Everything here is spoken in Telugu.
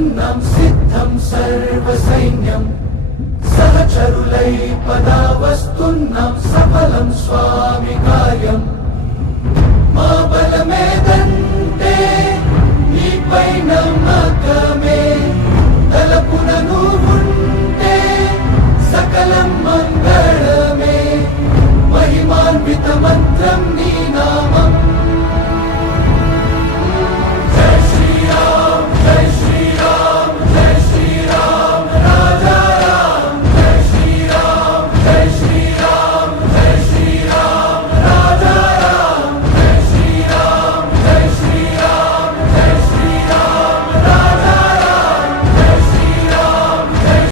వస్తున్నాం సిద్ధం సర్వ సైన్యం సహచరులై పదా వస్తున్నాం సఫలం స్వామి కార్యం మా బలమేదంటే నీపై నమ్మకం